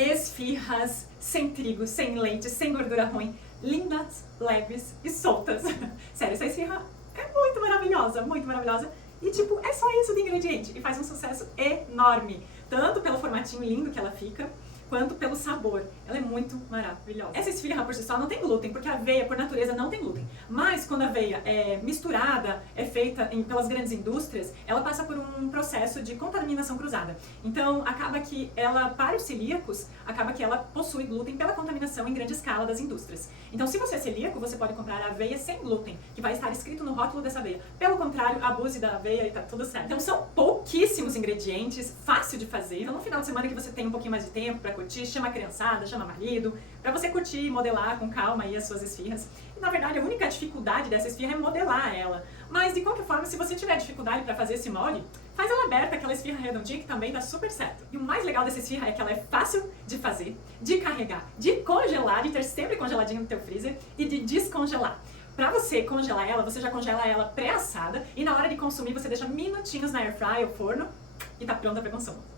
esfirras sem trigo, sem leite, sem gordura ruim, lindas, leves e soltas. Sério, essa esfirra é muito maravilhosa. E tipo, é só isso de ingrediente e faz um sucesso enorme, tanto pelo formatinho lindo que ela fica, quanto pelo sabor. Ela é muito maravilhosa. Essa esfirra por si só não tem glúten, porque a aveia, por natureza, não tem glúten. Mas quando a aveia é misturada, é feita pelas grandes indústrias, ela passa por um processo de contaminação cruzada. Então, acaba que ela, para os celíacos, acaba que ela possui glúten pela contaminação em grande escala das indústrias. Então, se você é celíaco, você pode comprar aveia sem glúten, que vai estar escrito no rótulo dessa aveia. Pelo contrário, abuse da aveia e tá tudo certo. Então, são pouquíssimos ingredientes, fácil de fazer. Então, no final de semana que você tem um pouquinho mais de tempo para curtir, chama a criançada, chama marido, para você curtir e modelar com calma aí as suas esfirras. E na verdade a única dificuldade dessa esfirra é modelar ela. Mas de qualquer forma, se você tiver dificuldade para fazer esse molde, faz ela aberta, aquela esfirra redondinha que também dá super certo. E o mais legal dessa esfirra é que ela é fácil de fazer, de carregar, de congelar, de ter sempre congeladinho no teu freezer e de descongelar. Para você congelar ela, você já congela ela pré-assada e na hora de consumir você deixa minutinhos na air fry ou forno e tá pronta para consumo.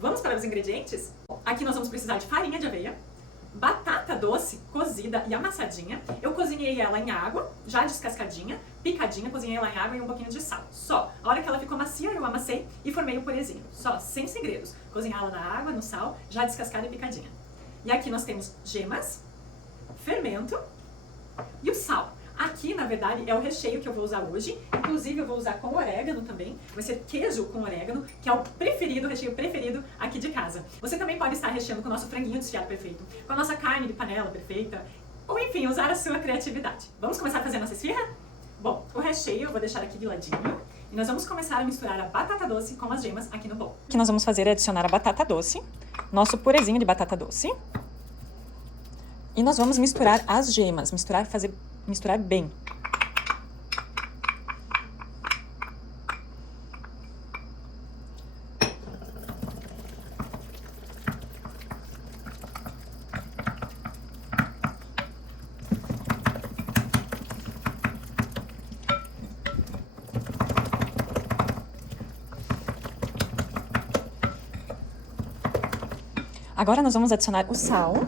Vamos para os ingredientes? Aqui nós vamos precisar de farinha de aveia, batata doce, cozida e amassadinha. Eu cozinhei ela em água, já descascadinha, picadinha, cozinhei ela em água e um pouquinho de sal. Só. A hora que ela ficou macia, eu amassei e formei o purezinho. Só, sem segredos. Cozinhar ela na água, no sal, já descascada e picadinha. E aqui nós temos gemas, fermento e o sal. Aqui, na verdade, é o recheio que eu vou usar hoje. Inclusive, eu vou usar com orégano também. Vai ser queijo com orégano, que é o preferido, o recheio preferido aqui de casa. Você também pode estar recheando com o nosso franguinho desfiado perfeito, com a nossa carne de panela perfeita, ou enfim, usar a sua criatividade. Vamos começar a fazer a nossa esfirra? Bom, o recheio eu vou deixar aqui de ladinho. E nós vamos começar a misturar a batata doce com as gemas aqui no bowl. O que nós vamos fazer é adicionar a batata doce, nosso purezinho de batata doce. E nós vamos misturar as gemas, misturar bem. Agora nós vamos adicionar o sal.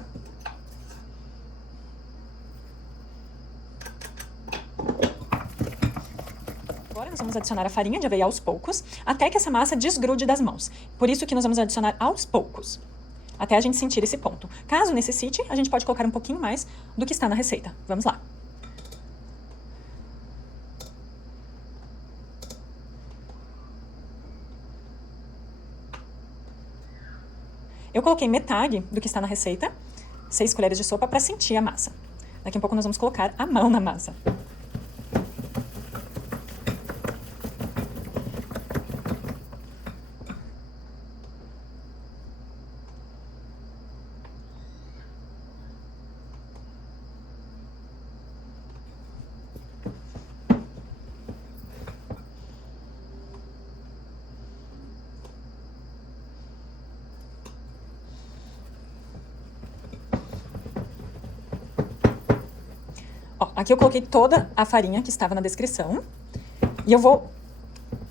Agora nós vamos adicionar a farinha de aveia aos poucos, até que essa massa desgrude das mãos. Por isso que nós vamos adicionar aos poucos, até a gente sentir esse ponto. Caso necessite, a gente pode colocar um pouquinho mais do que está na receita. Vamos lá. Eu coloquei metade do que está na receita, 6 colheres de sopa, para sentir a massa. Daqui a pouco nós vamos colocar a mão na massa. Ó, aqui eu coloquei toda a farinha que estava na descrição e eu vou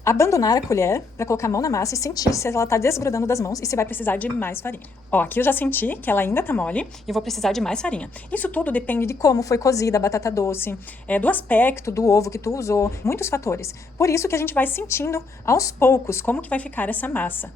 abandonar a colher para colocar a mão na massa e sentir se ela está desgrudando das mãos e se vai precisar de mais farinha. Ó, aqui eu já senti que ela ainda tá mole e eu vou precisar de mais farinha. Isso tudo depende de como foi cozida a batata doce, do aspecto do ovo que tu usou, muitos fatores. Por isso que a gente vai sentindo aos poucos como que vai ficar essa massa.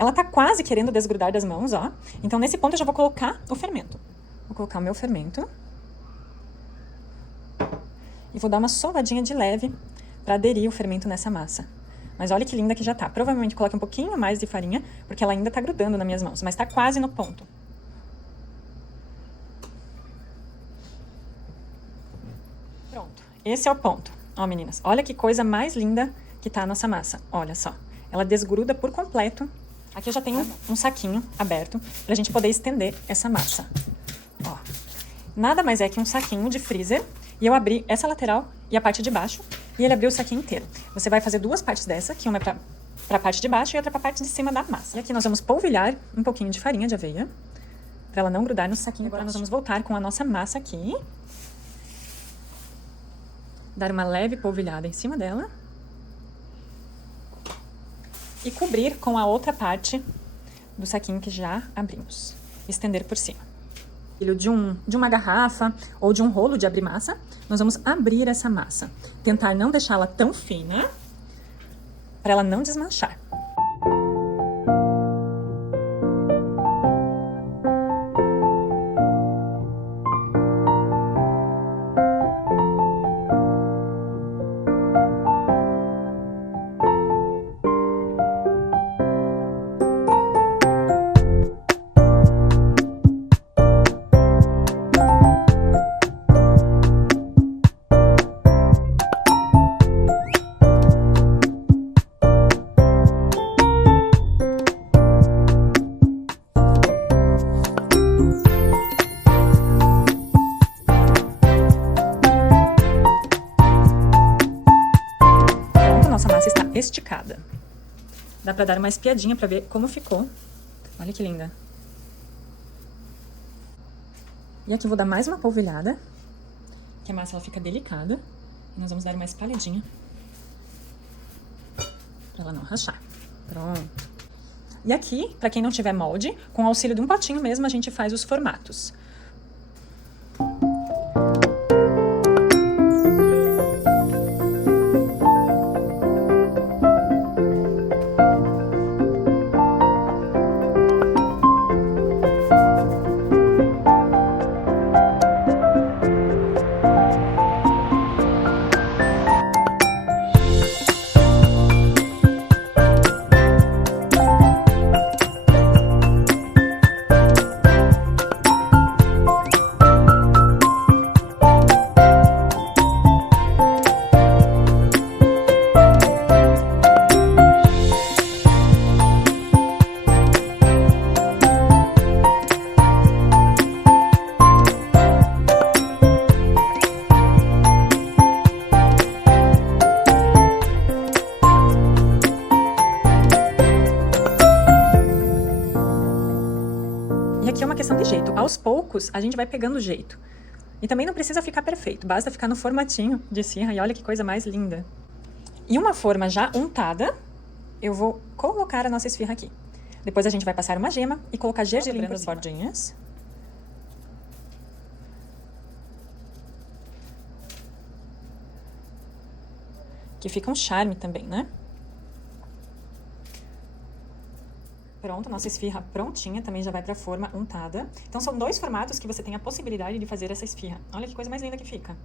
Ela tá quase querendo desgrudar das mãos, ó. Então, nesse ponto, eu já vou colocar o fermento. Vou colocar o meu fermento. E vou dar uma sovadinha de leve para aderir o fermento nessa massa. Mas olha que linda que já tá. Provavelmente coloque um pouquinho mais de farinha, porque ela ainda tá grudando nas minhas mãos, mas tá quase no ponto. Pronto. Esse é o ponto. Ó, meninas, olha que coisa mais linda que tá a nossa massa. Olha só. Ela desgruda por completo. Aqui eu já tenho um saquinho aberto pra gente poder estender essa massa. Ó. Nada mais é que um saquinho de freezer. E eu abri essa lateral e a parte de baixo. E ele abriu o saquinho inteiro. Você vai fazer 2 partes dessa, que uma é pra para a parte de baixo e outra para a parte de cima da massa. E aqui nós vamos polvilhar um pouquinho de farinha de aveia, para ela não grudar no saquinho. Agora nós vamos voltar com a nossa massa aqui. Dar uma leve polvilhada em cima dela. E cobrir com a outra parte do saquinho que já abrimos. Estender por cima. De uma garrafa ou de um rolo de abrir massa, nós vamos abrir essa massa. Tentar não deixá-la tão fina, para ela não desmanchar. Nossa massa está esticada. Dá pra dar uma espiadinha pra ver como ficou. Olha que linda. E aqui eu vou dar mais uma polvilhada, que a massa ela fica delicada. E nós vamos dar uma espalhadinha pra ela não rachar. Pronto. E aqui, pra quem não tiver molde, com o auxílio de um potinho mesmo, a gente faz os formatos. E aqui é uma questão de jeito. Aos poucos, a gente vai pegando o jeito. E também não precisa ficar perfeito, basta ficar no formatinho de esfirra. E olha que coisa mais linda. E uma forma já untada, eu vou colocar a nossa esfirra aqui. Depois a gente vai passar uma gema e colocar gergelim nas bordinhas. Que fica um charme também, né? Pronto, nossa esfirra prontinha, também já vai pra forma untada. Então são dois formatos que você tem a possibilidade de fazer essa esfirra. Olha que coisa mais linda que fica.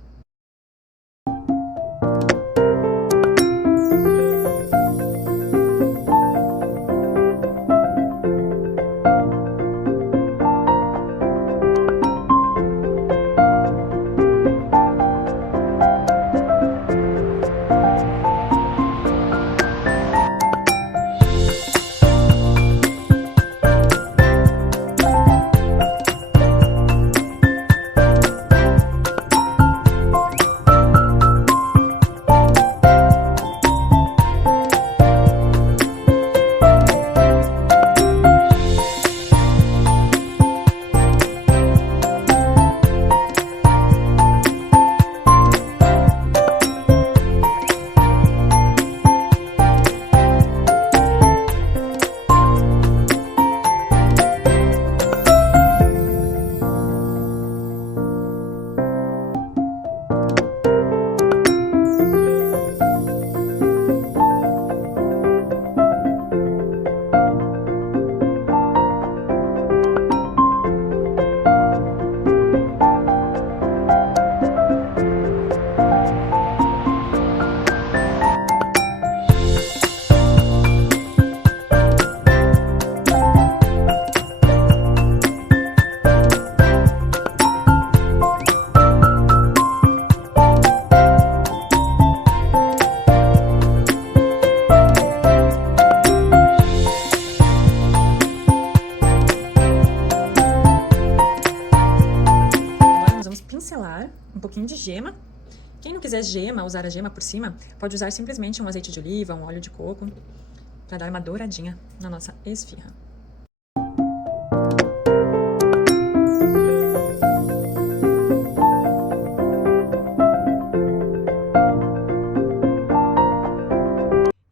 Um pouquinho de gema. Quem não quiser gema, usar a gema por cima, pode usar simplesmente um azeite de oliva, um óleo de coco. para dar uma douradinha na nossa esfirra.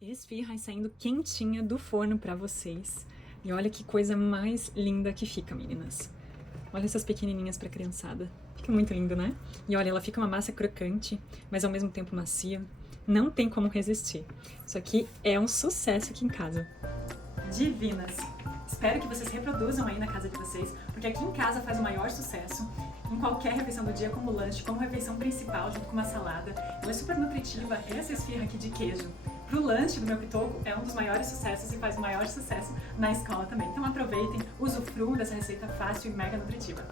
Esfirra saindo quentinha do forno para vocês. E olha que coisa mais linda que fica, meninas. Olha essas pequenininhas para criançada. Fica muito lindo, né? E olha, ela fica uma massa crocante, mas ao mesmo tempo macia. Não tem como resistir. Isso aqui é um sucesso aqui em casa. Divinas! Espero que vocês reproduzam aí na casa de vocês, porque aqui em casa faz o maior sucesso. Em qualquer refeição do dia, como lanche, como refeição principal, junto com uma salada. Ela é super nutritiva, essa esfirra aqui de queijo. Pro lanche do meu pitoco é um dos maiores sucessos e faz o maior sucesso na escola também. Então aproveitem, usufruam dessa receita fácil e mega nutritiva.